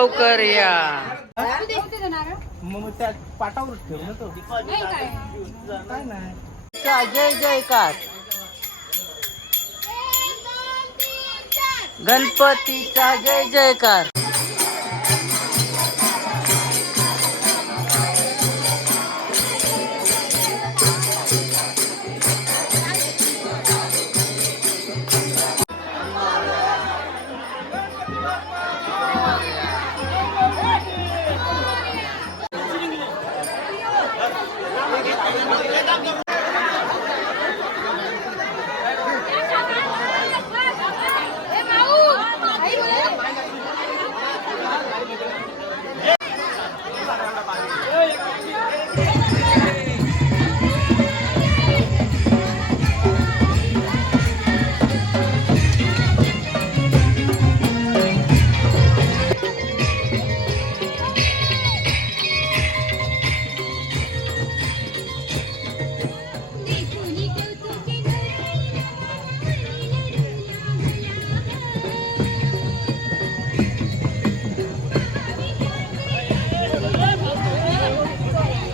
लवकर या. मग त्या पाटावर ठेव ना तो. काय नाही. जय जयकार गणपतीचा जय जयकार.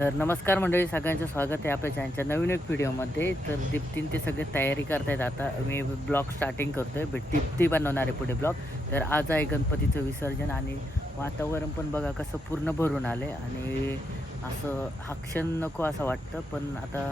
तर नमस्कार मंडळी, सगळ्यांचं स्वागत आहे आपल्या चॅनलच्या नवीन एक व्हिडिओमध्ये. तर दीप्तीन ते सगळे तयारी करतायत. आता मी ब्लॉग स्टार्टिंग करतोय. दीप्ती बनवणार आहे पुढे ब्लॉग. तर आज आहे गणपतीचं विसर्जन आणि वातावरण पण बघा कसं पूर्ण भरून आले आणि असं हा क्षण नको असं वाटतं. पण आता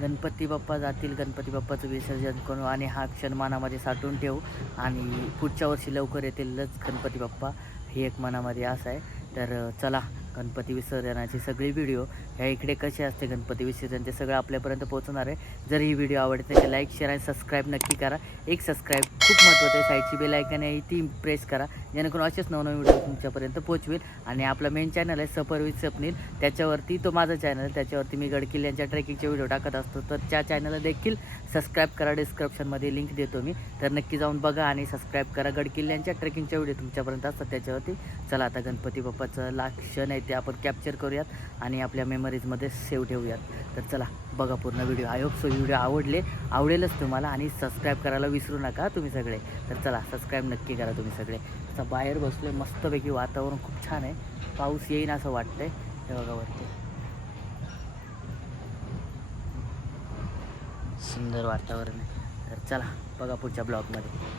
गणपती बाप्पा जातील, गणपती बाप्पाचं विसर्जन करू आणि हा क्षण मनामध्ये साठवून ठेवू आणि पुढच्या वर्षी लवकर येतीलच गणपती बाप्पा, ही एक मनामध्ये असं आहे. तर चला, गणपती विसर्जनाची सगळी व्हिडिओ ह्या इकडे कसे असते गणपती विसर्जन ते सगळं आपल्यापर्यंत पोहोचणार आहे. जर ही व्हिडिओ आवडते तर लाईक, शेअर आणि सबस्क्राईब नक्की करा. एक सबस्क्राईब खूप महत्त्वाचं आहे. साईडची बेल आयकॉन आहे ती प्रेस करा, जेणेकरून असेच नवनवीन व्हिडिओ तुमच्यापर्यंत पोहोचवेल. आणि आपला मेन चॅनल आहे सफर विथ स्वप्नील, त्याच्यावरती तो माझा चॅनल आहे, त्याच्यावरती मी गडकिल्ल्यांच्या ट्रेकिंगचे व्हिडिओ टाकत असतो. तर त्या चॅनलला देखील सबस्क्राईब करा, डिस्क्रिप्शनमध्ये लिंक देतो मी, तर नक्की जाऊन बघा आणि सबस्क्राईब करा. गडकिल्ल्यांच्या ट्रेकिंगचे व्हिडिओ तुमच्यापर्यंत असतात त्याच्यावरती. चला, आता गणपती बाप्पाचं क्षण आहे ते आपण कॅप्चर करूयात आणि आपल्या मेमरीजमध्ये सेव्ह ठेवूयात. तर चला बघा पूर्ण video. I hope so video आवडेलच तुम्हाला आणि सबस्क्राईब करायला विसरू नका तुम्ही सगळे. तर चला, सबस्क्राईब नक्की करा तुम्ही सगळे. आता बाहेर बसलोय, मस्तपैकी वातावरण खूप छान आहे, पाऊस येईन असं वाटतंय. हे बघा वरती सुंदर वातावरण आहे. तर चला बघा पुढच्या ब्लॉगमध्ये.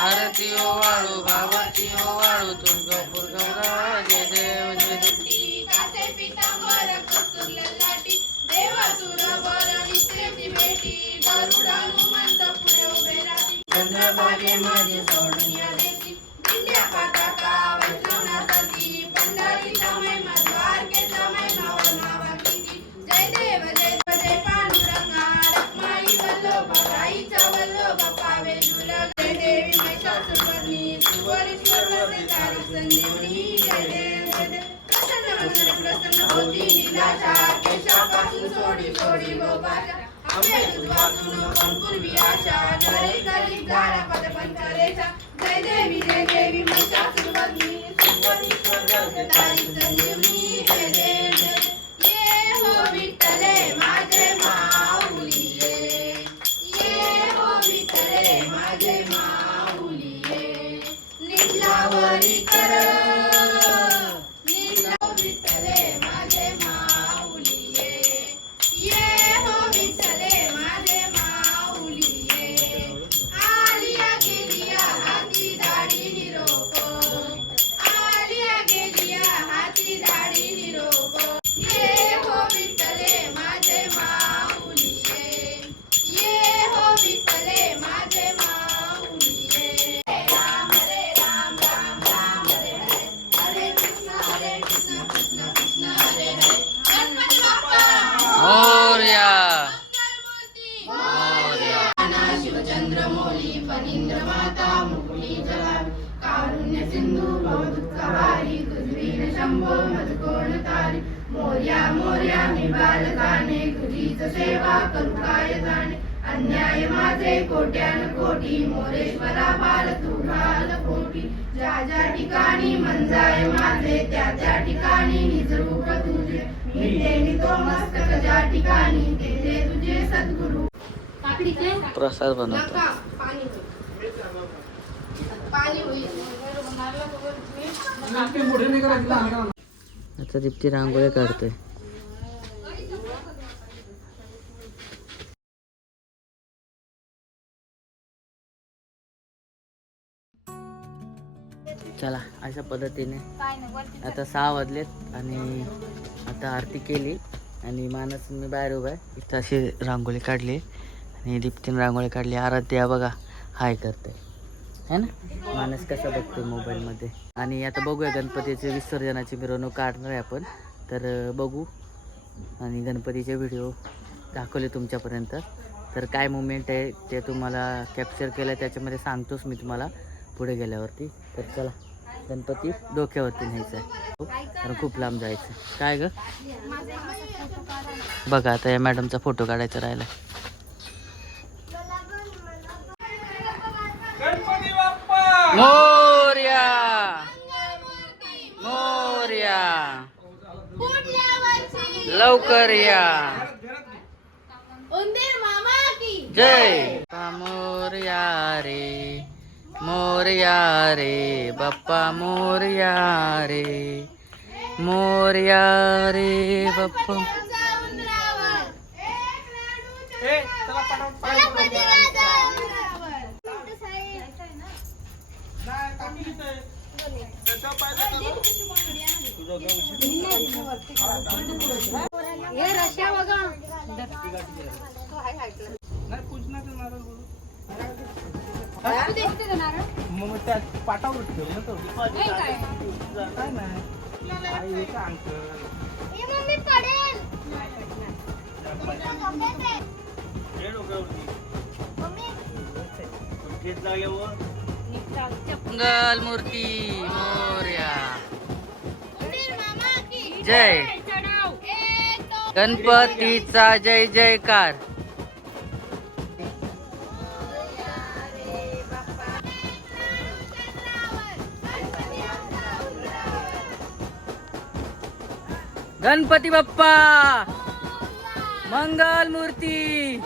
आरती ओ वाळू भावाची ओ वाळू तुळजापूर गौरा जय देव जय देव. काचे पितांबर कस्तुर लाटी देवासुर वर निश्चेची भेटी गरुड हनुमंत पुढे उभे राहती. चंद्रभागे माझे सोडून या देशी दिंड्या पाताका वैष्णवनाथाची पंढरीचा महिमा द्वारकेचा महिमा वर्णावती. जय देव जय जय पांडुरंगा रखमाई वल्लभा राईचा वल्लभ पावे जुलग. जय देवी महिषासुरमर्दिनी सुवरेश्वर वरदे तारी संजीवनी. जय देव जय देव. प्रसन्न वदने प्रसन्न होती लीलाशा केशापासून सोडी सोडी गोपाशा आंबे दूध वाचून अंकुरवी आशा नरे कली झाला पद पंचरेषा. जय देवी महिषासुरमर्दिनी सुवरेश्वर वरदे तारी संजीवनी. जय देव जय देव. ये हो विठ्ठले माझे माऊली ये, ये हो विठ्ठले माझे माऊली ये. निजलावरी कर निजला विठ्ठले माझे माऊली ये, ये हो विठ्ठले माझे माऊली ये. आलिया गेलिया हाती दाढी निरोप, आलिया गेलिया हाती दाढी शंभो मजकोण तारी. मोर्या मोर्या मी बालकाने तुझीच सेवा करू काय जाणे. अन्याय माझे कोट्यान कोटी मोरेश्वरा बाल तू घाल पोटी. ज्या ज्या ठिकाणी मंजाय माझे त्या त्या ठिकाणी निज रूप तुझे. मी तो मस्तक ज्या ठिकाणी तेथे तुझे सद्गुरु. प्रसाद बनवतो. आता दीप्ती रांगोळी काढतोय. चला अशा पद्धतीने आता 6 वाजलेत आणि आता आरती केली आणि मानस मी बाहेर उभा आहे. इथं अशी रांगोळी काढली आणि दीप्तीने रांगोळी काढली. आराध्या बघा हाय करते है ना. मानस कसा बघतोय मोबाईलमध्ये. आणि आता बघूया गणपतीचे विसर्जनाची मिरवणूक काढणार आहे आपण. तर बघू आणि गणपतीचे व्हिडिओ दाखवले तुमच्यापर्यंत. तर काय मुमेंट आहे ते तुम्हाला कॅप्चर केलं त्याच्यामध्ये सांगतोच मी तुम्हाला पुढे गेल्यावरती. तर चला गणपती डोक्यावरती न्यायचं आहे कारण खूप लांब जायचं. काय ग बघा आता या मॅडमचा फोटो काढायचा राहिला. मोरया मोरया लवकर या. जय मोरया रे मोरया रे बाप्पा मोरया रे मोरया रे बाप्पा. मग त्या पाटावर ठेवलं ना तो. काय नाही अंकल मंगल मूर्ती मोरया. जय गणपतीचा जय जयकार. गणपती बाप्पा मंगल मूर्ती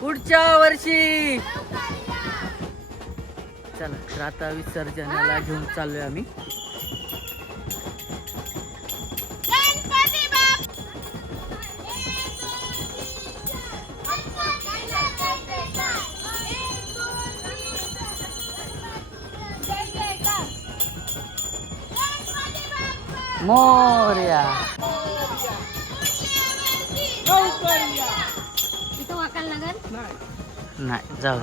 पुढच्या वर्षी. चला तर आता विसर्जनाला घेऊन चाललोय आम्ही. मोरया नाही जाऊ.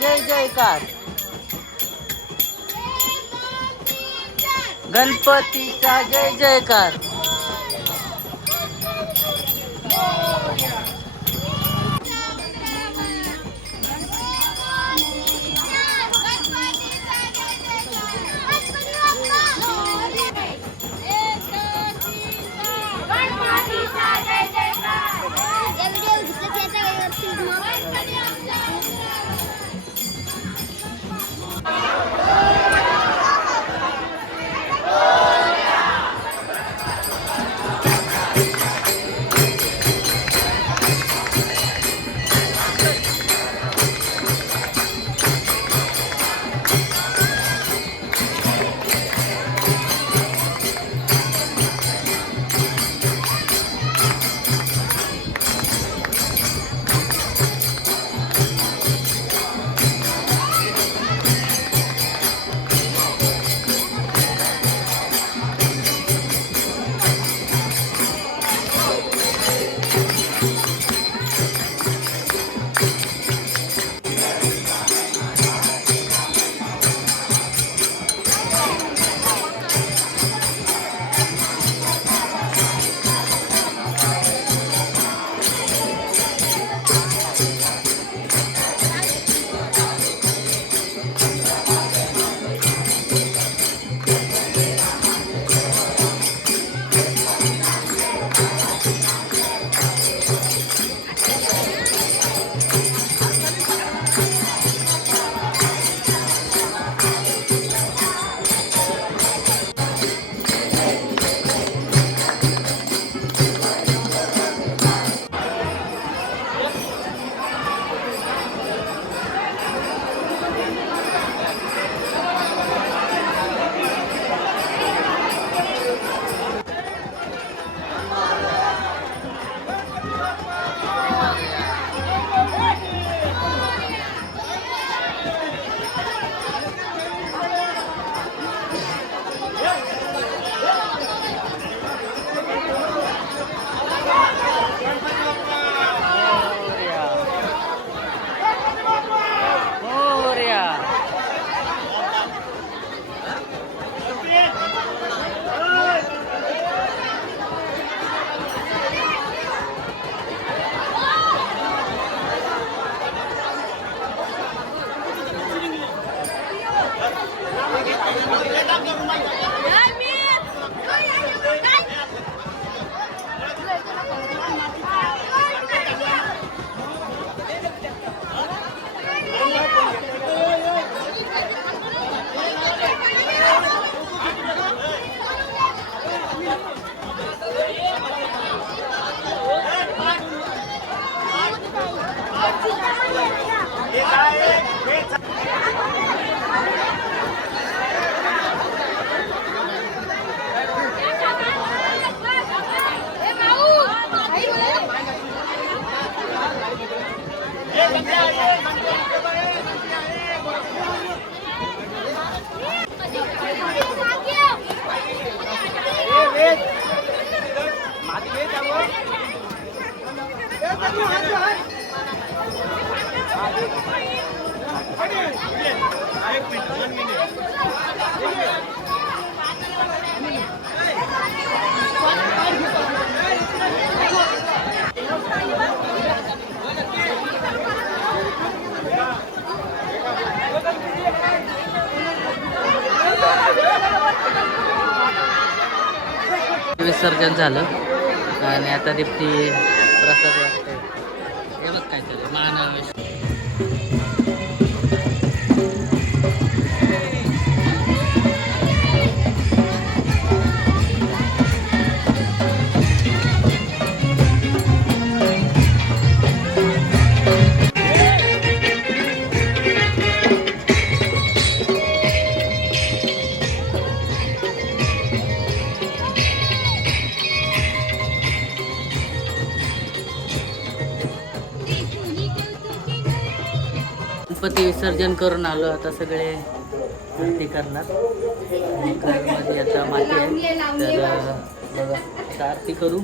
जय जयकार गणपतीचा जय जयकार. विसर्जन झालं आणि आता दीप्ती प्रसाद वाटते. हे बघ काय चालू महानवेश. गणपती विसर्जन करून आलो. आता सगळे आरती करणार. घरामध्ये आता माती आहे तर बघा आता आरती करू.